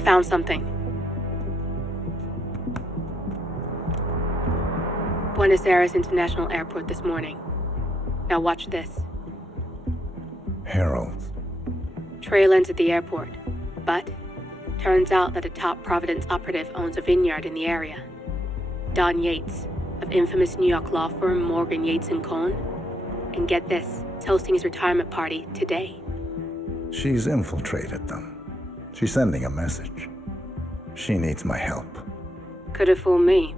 found something. Buenos Aires International Airport this morning. Now watch this. Heralds. Trail ends at the airport, but turns out that a top Providence operative owns a vineyard in the area. Don Yates, of infamous New York law firm Morgan, Yates & Cohn. And get this, is hosting his retirement party today. She's infiltrated them. She's sending a message. She needs my help. Could have fooled me.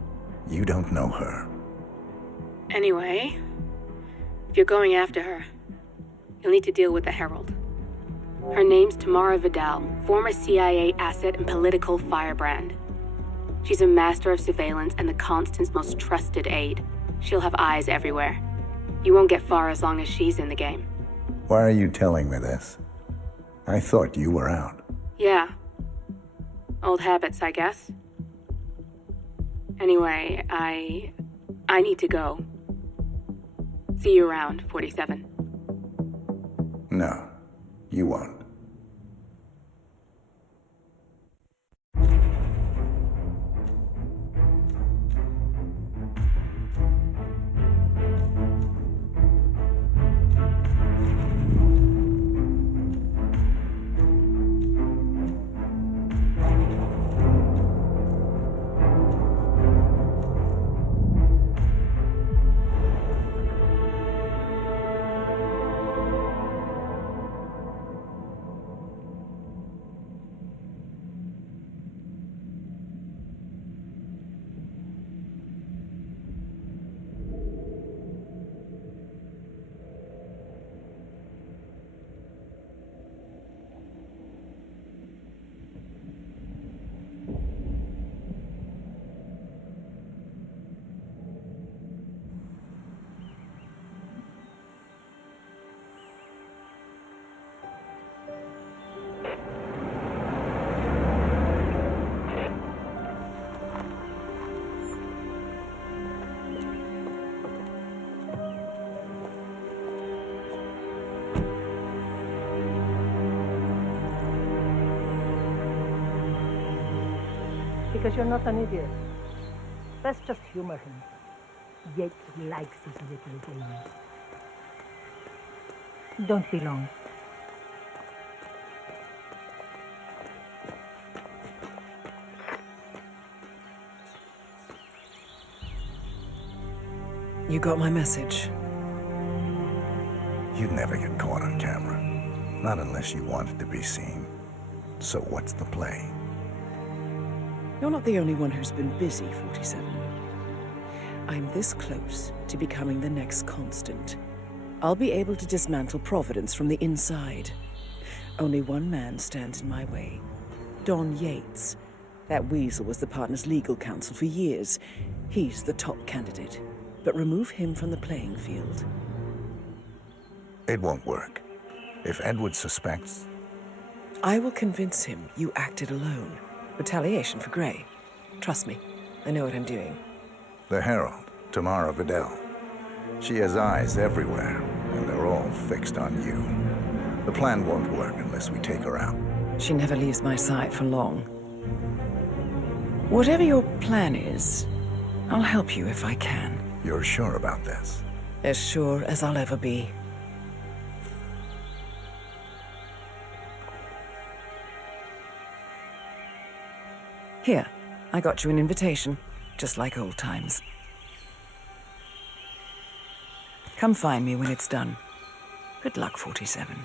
You don't know her. Anyway, if you're going after her, you'll need to deal with the Herald. Her name's Tamara Vidal, former CIA asset and political firebrand. She's a master of surveillance and the Constant's most trusted aide. She'll have eyes everywhere. You won't get far as long as she's in the game. Why are you telling me this? I thought you were out. Yeah. Old habits, I guess. Anyway, I need to go. See you around, 47. No, you won't. Because you're not an idiot. Let's just humor him. Yates likes his little games. Don't be long. You got my message. You'd never get caught on camera. Not unless you wanted to be seen. So what's the play? You're not the only one who's been busy, 47. I'm this close to becoming the next Constant. I'll be able to dismantle Providence from the inside. Only one man stands in my way. Don Yates. That weasel was the partner's legal counsel for years. He's the top candidate. But remove him from the playing field. It won't work. If Edward suspects... I will convince him you acted alone. Retaliation for Grey. Trust me, I know what I'm doing. The Herald, Tamara Vidal. She has eyes everywhere, and they're all fixed on you. The plan won't work unless we take her out. She never leaves my side for long. Whatever your plan is, I'll help you if I can. You're sure about this? As sure as I'll ever be. Here, I got you an invitation, just like old times. Come find me when it's done. Good luck, 47.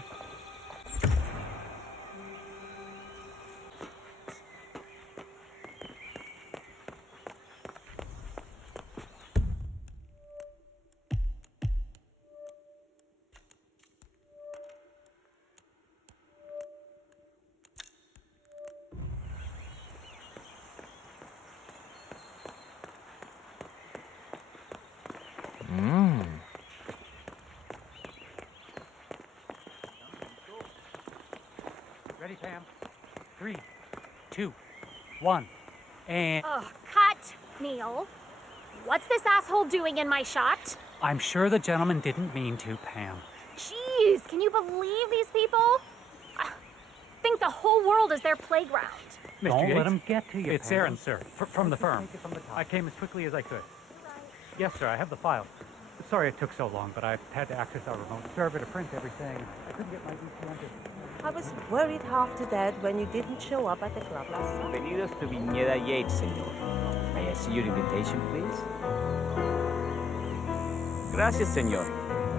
Ready, Pam? 3, 2, 1, and... Ugh, cut, Neil. What's this asshole doing in my shot? I'm sure the gentleman didn't mean to, Pam. Jeez, can you believe these people? Think the whole world is their playground. Don't let Yates? him get to you. It's Pam. Aaron, sir, from the firm. Take it from the top. I came as quickly as I could. Yes, sir, I have the file. Sorry it took so long, but I had to access our remote server to print everything. I couldn't get my VPN to... I was worried half to death when you didn't show up at the club last Sunday. Bienvenidos to Viñeda Yates, señor. May I see your invitation, please? Gracias, señor.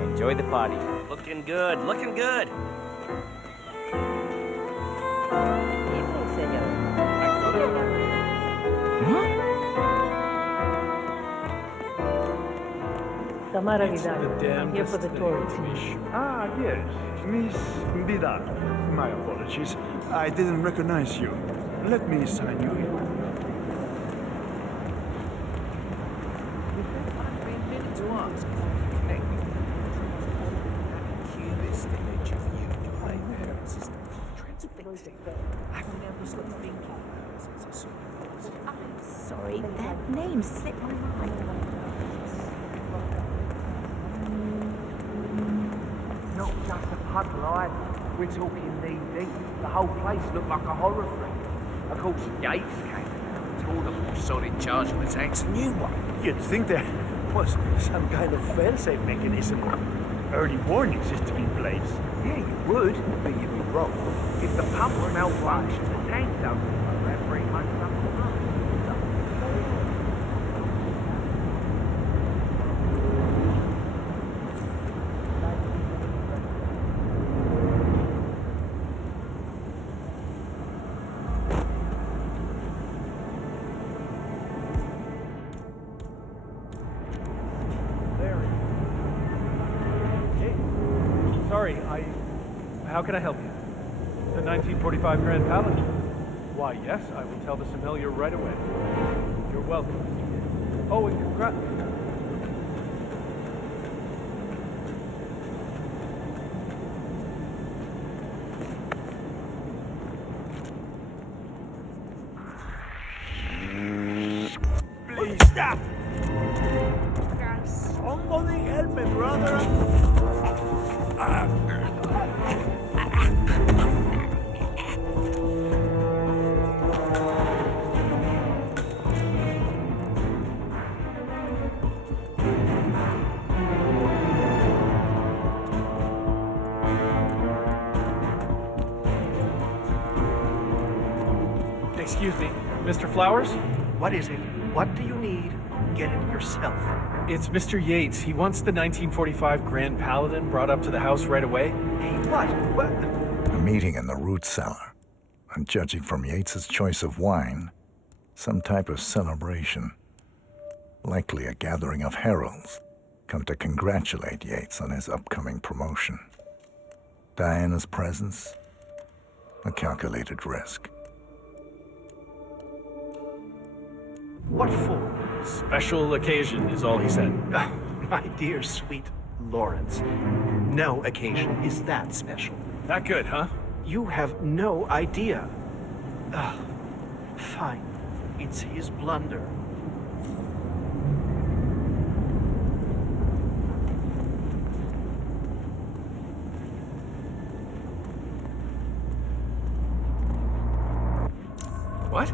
Enjoy the party. Looking good, looking good. Evening, senor. Tamara It's Vidal. the I'm here damnedest for the thing tour. to be sure. Ah, yes, Miss Vidal. My apologies. I didn't recognize you. Let me sign you in. Sorry, that name slipped my mind. Not just a puddle either. We're talking knee-deep. The whole place looked like a horror film. Of course, Yates came. Told them all solid charge of attacks a new one. You'd think there was some kind of fail-safe mechanism or early warning system in place. Yeah, you would, but you'd be wrong. If the pump were malfunctioned, the tank doesn't, that very much something wrong. Sorry, how can I help you? The 1945 Grand Paladin? Why, yes, I will tell the sommelier right away. You're welcome. Oh, and congrats. Please stop! Somebody help me, brother! Excuse me, Mr. Flowers? What is it? What do you need? Get it yourself. It's Mr. Yates. He wants the 1945 Grand Paladin brought up to the house right away. Hey, what? What? A meeting in the root cellar. And judging from Yates's choice of wine, some type of celebration. Likely a gathering of heralds come to congratulate Yates on his upcoming promotion. Diana's presence, a calculated risk. What for? Special occasion is all he said. My dear, sweet Lawrence. No occasion is that special. That good, huh? You have no idea. Fine. It's his blunder. What?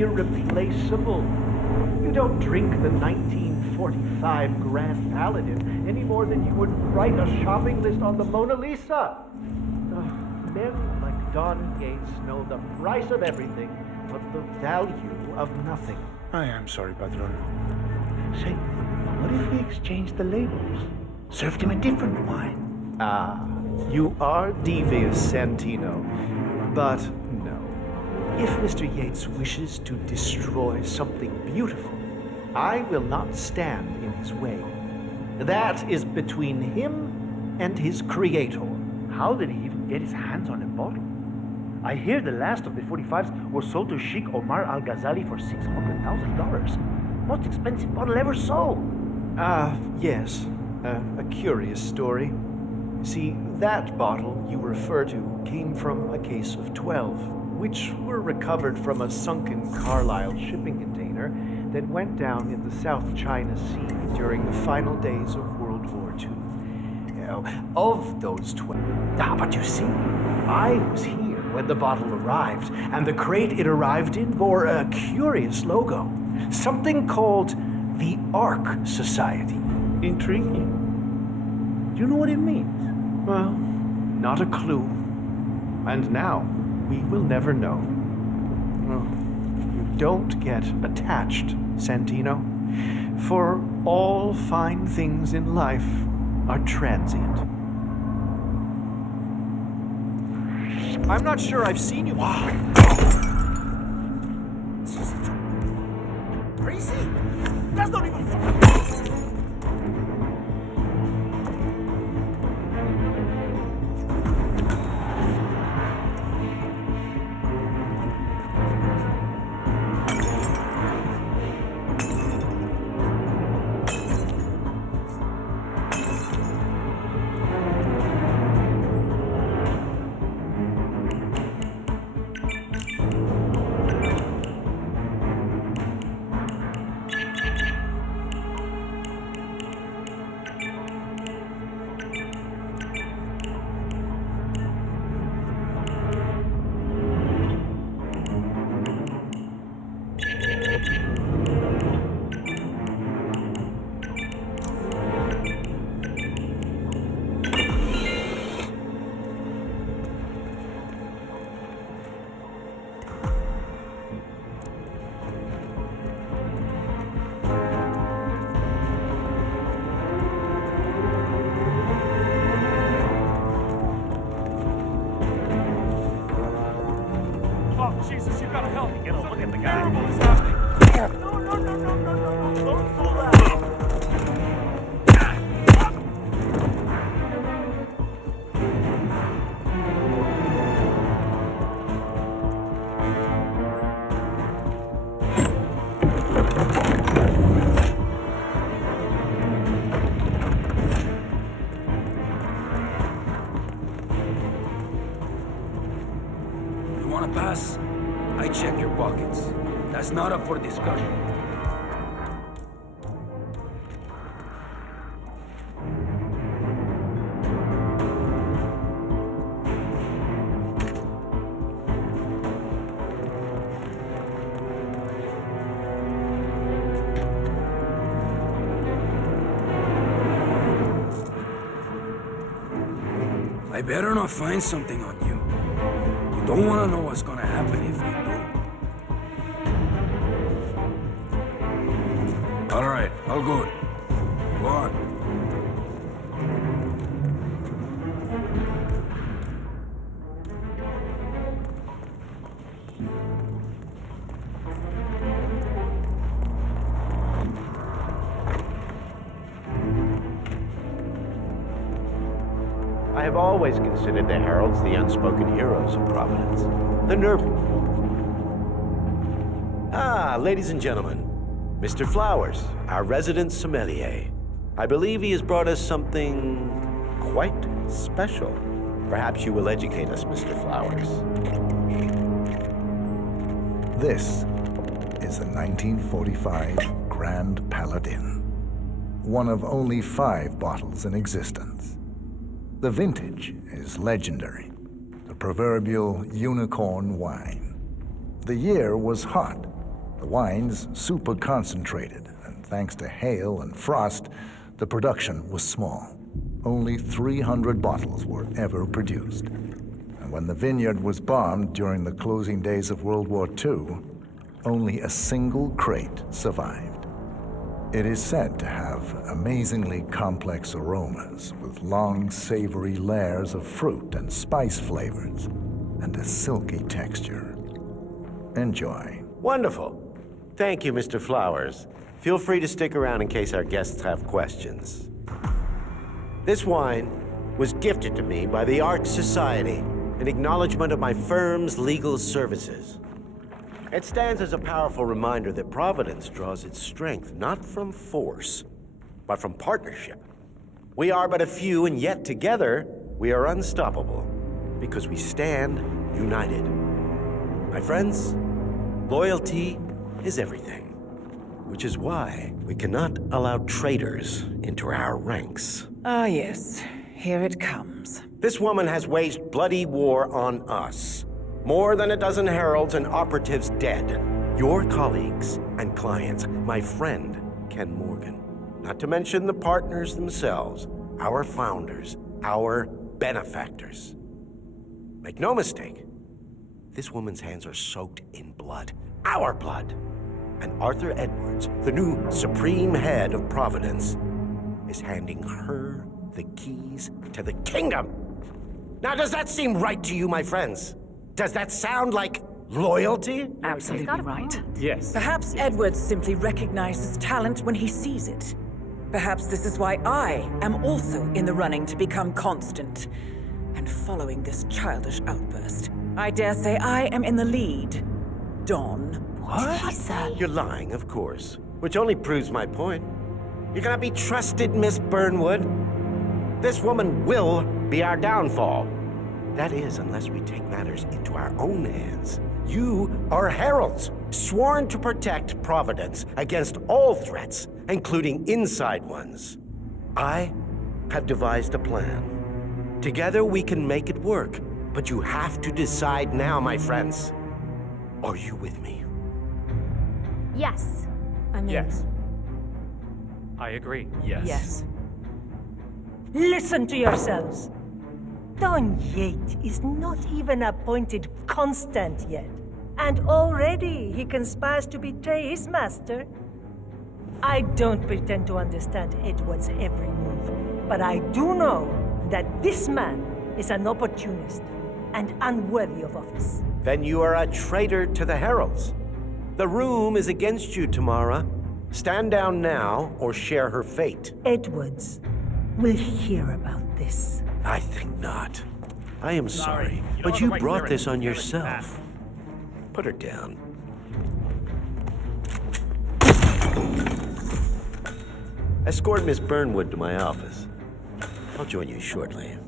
irreplaceable. You don't drink the 1945 Grand Paladin any more than you would write a shopping list on the Mona Lisa. Men like Don Yates know the price of everything, but the value of nothing. I am sorry, Patron. Say, what if we exchanged the labels? Served him a different wine? Ah, you are devious, Santino. But no. If Mr. Yates wishes to destroy something beautiful, I will not stand in his way. That is between him and his creator. How did he even get his hands on a bottle? I hear the last of the 45s were sold to Sheikh Omar Al-Ghazali for $600,000. Most expensive bottle ever sold. Yes. A curious story. See, that bottle you refer to came from a case of 12, which were recovered from a sunken Carlisle shipping container that went down in the South China Sea during the final days of World War II. Of those 12. But you see, I was here when the bottle arrived, and the crate it arrived in bore a curious logo. Something called the Ark Society. Intriguing. Do you know what it means? Well, not a clue. And now, we will never know. Well, you don't get attached, Santino. For all fine things in life are transient. I'm not sure I've seen you. Crazy? That's not even Jesus, you gotta help me. Get a look at the guy. What is happening? No. Don't pull that. You wanna pass? I check your pockets. That's not up for discussion. I better not find something on you. You don't want to know what's gonna happen if you do. All right, all good. Go on. I have always considered the heralds the unspoken heroes of Providence. The nerve. Ah, ladies and gentlemen, Mr. Flowers, our resident sommelier. I believe he has brought us something quite special. Perhaps you will educate us, Mr. Flowers. This is the 1945 Grand Paladin, one of only 5 bottles in existence. The vintage is legendary, the proverbial unicorn wine. The year was hot, The wine's super concentrated, and thanks to hail and frost, the production was small. Only 300 bottles were ever produced. And when the vineyard was bombed during the closing days of World War II, only a single crate survived. It is said to have amazingly complex aromas with long, savory layers of fruit and spice flavors and a silky texture. Enjoy. Wonderful. Thank you, Mr. Flowers. Feel free to stick around in case our guests have questions. This wine was gifted to me by the Art Society in acknowledgement of my firm's legal services. It stands as a powerful reminder that Providence draws its strength not from force, but from partnership. We are but a few, and yet together we are unstoppable because we stand united. My friends, loyalty is everything, which is why we cannot allow traitors into our ranks. Ah, yes. Here it comes. This woman has waged bloody war on us. More than a dozen heralds and operatives dead. Your colleagues and clients, my friend, Ken Morgan. Not to mention the partners themselves, our founders, our benefactors. Make no mistake, this woman's hands are soaked in blood. Our blood. And Arthur Edwards, the new supreme head of Providence, is handing her the keys to the kingdom. Now, does that seem right to you, my friends? Does that sound like loyalty? Absolutely right. Yes. Perhaps Edwards simply recognizes talent when he sees it. Perhaps this is why I am also in the running to become constant. And following this childish outburst, I dare say I am in the lead. Dawn. What? You're lying, of course. Which only proves my point. You cannot be trusted, Miss Burnwood. This woman will be our downfall. That is, unless we take matters into our own hands. You are heralds, sworn to protect Providence against all threats, including inside ones. I have devised a plan. Together we can make it work, but you have to decide now, my friends. Are you with me? Yes. Yes. I agree. Yes. Listen to yourselves. Don Yates is not even appointed constant yet. And already he conspires to betray his master. I don't pretend to understand Edward's every move, but I do know that this man is an opportunist and unworthy of office. Then you are a traitor to the heralds. The room is against you, Tamara. Stand down now or share her fate. Edwards will hear about this. I think not. I am sorry, but you brought this on yourself. Put her down. Escort Miss Burnwood to my office. I'll join you shortly.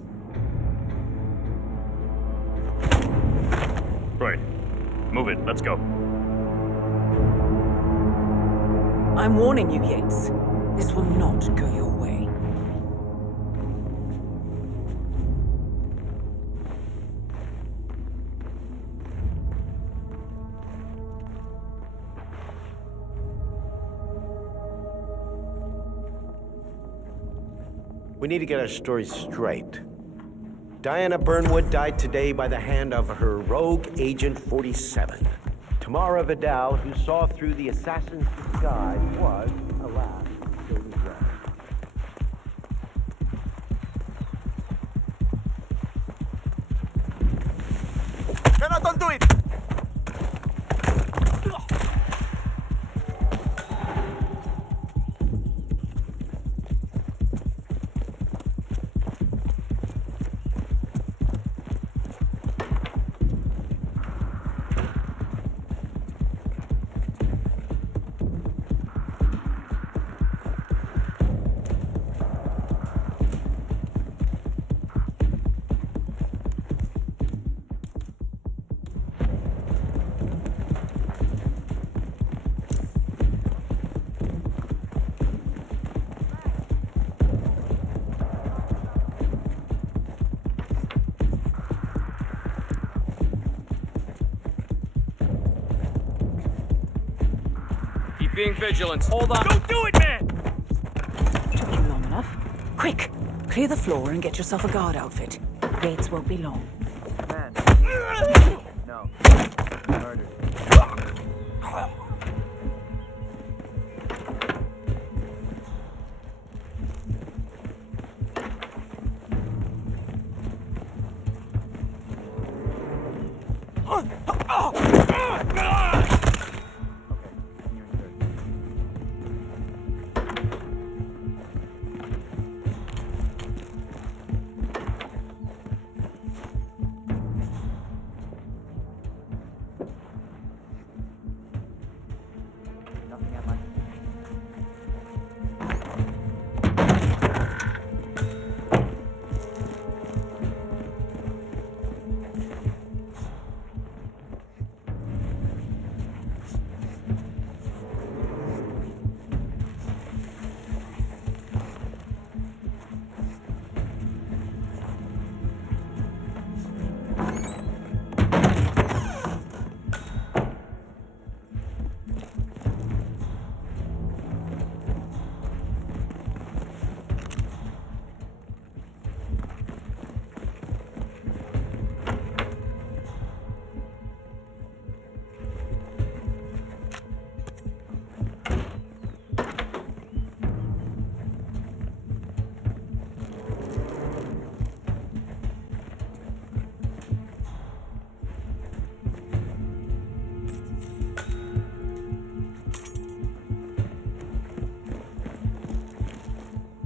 Right. Move it. Let's go. I'm warning you, Yates. This will not go your way. We need to get our story straight. Diana Burnwood died today by the hand of her rogue Agent 47. Tamara Vidal, who saw through the assassin's disguise, was, alas, still regret. No, don't do it! being vigilant. Hold on. Don't do it, man! Took you long enough. Quick! Clear the floor and get yourself a guard outfit. Yates won't be long. Man. No. Murdered.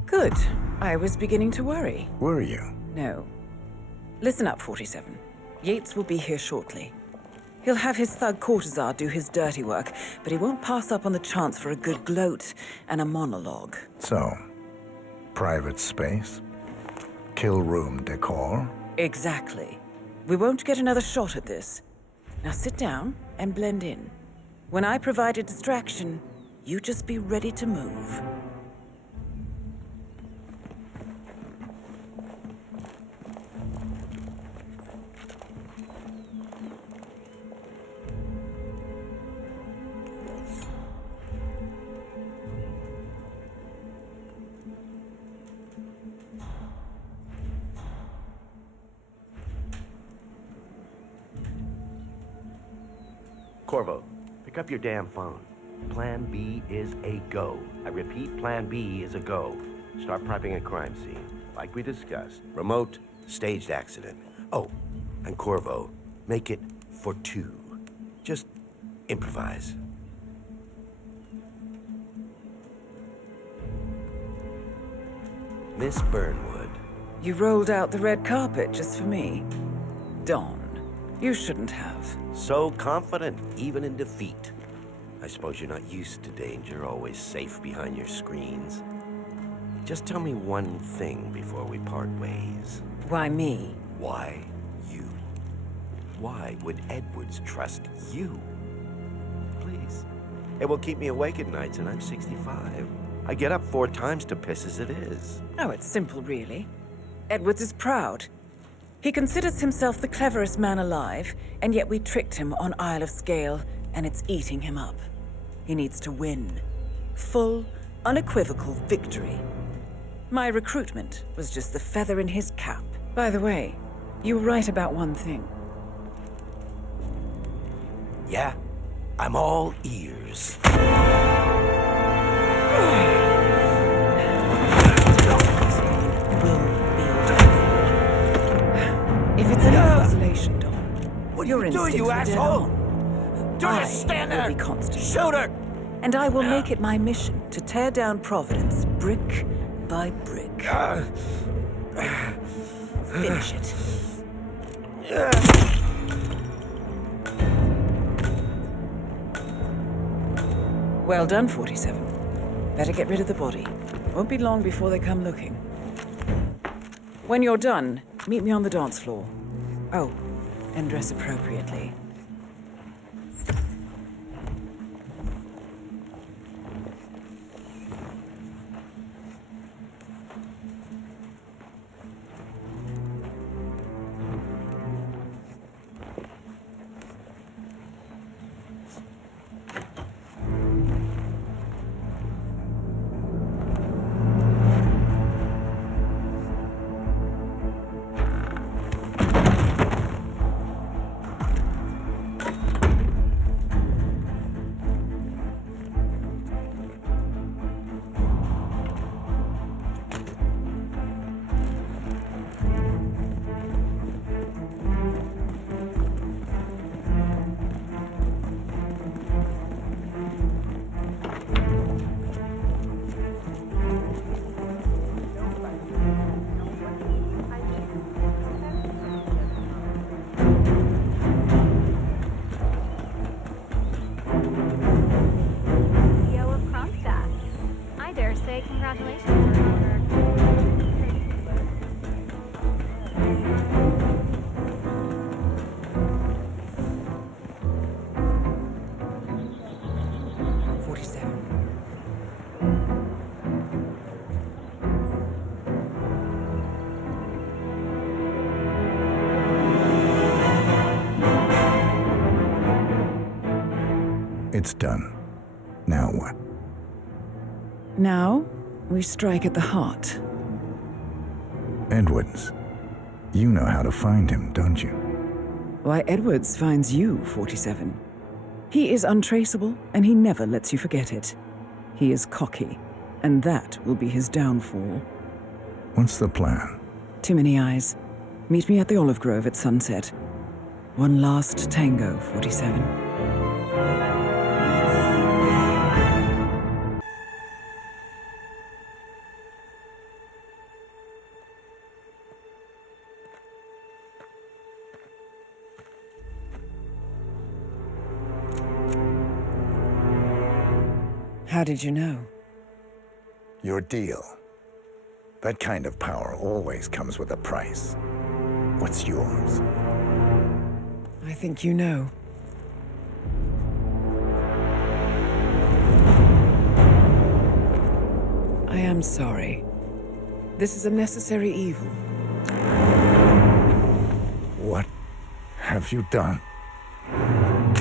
Good. I was beginning to worry. Were you? No. Listen up, 47. Yates will be here shortly. He'll have his thug Cortazar do his dirty work, but he won't pass up on the chance for a good gloat and a monologue. So, private space? Kill room decor? Exactly. We won't get another shot at this. Now sit down and blend in. When I provide a distraction, you just be ready to move. Corvo, pick up your damn phone. Plan B is a go. I repeat, Plan B is a go. Start prepping a crime scene, like we discussed. Remote, staged accident. Oh, and Corvo, make it for 2. Just improvise. Miss Burnwood. You rolled out the red carpet just for me. Dawn, you shouldn't have. So confident, even in defeat. I suppose you're not used to danger, always safe behind your screens. Just tell me one thing before we part ways. Why me? Why you? Why would Edwards trust you? Please. It will keep me awake at nights, and I'm 65. I get up 4 times to piss as it is. Oh, it's simple, really. Edwards is proud. He considers himself the cleverest man alive, and yet we tricked him on Isle of Scale, and it's eating him up. He needs to win. Full, unequivocal victory. My recruitment was just the feather in his cap. By the way, you were right about one thing. Yeah? I'm all ears. If it's any consolation, Dawn, what your are you doing, you instincts are dead asshole? on. Do I just stand there. will be constant. Shoot her! And I will make it my mission to tear down Providence brick by brick. Finish it. Well done, 47. Better get rid of the body. Won't be long before they come looking. When you're done, meet me on the dance floor. Oh, and dress appropriately. It's done. Now what? Now, we strike at the heart. Edwards. You know how to find him, don't you? Why, Edwards finds you, 47. He is untraceable, and he never lets you forget it. He is cocky, and that will be his downfall. What's the plan? Too many eyes. Meet me at the olive grove at sunset. One last tango, 47. How did you know? Your deal. That kind of power always comes with a price. What's yours? I think you know. I am sorry. This is a necessary evil. What have you done?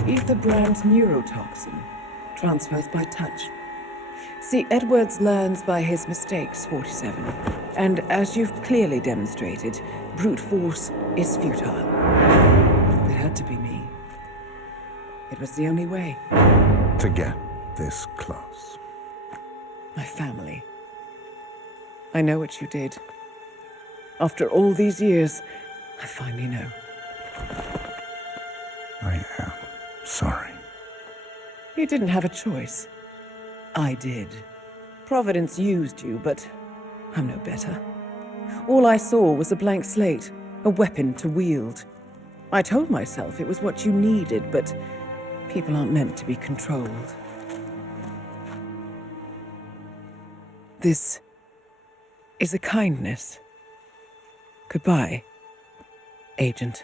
Ether brand neurotoxin transfers by touch. See, Edwards learns by his mistakes, 47. And as you've clearly demonstrated, brute force is futile. It had to be me. It was the only way. To get this close. My family. I know what you did. After all these years, I finally know. I am sorry. You didn't have a choice. I did. Providence used you, but I'm no better. All I saw was a blank slate, a weapon to wield. I told myself it was what you needed, but people aren't meant to be controlled. This is a kindness. Goodbye, Agent.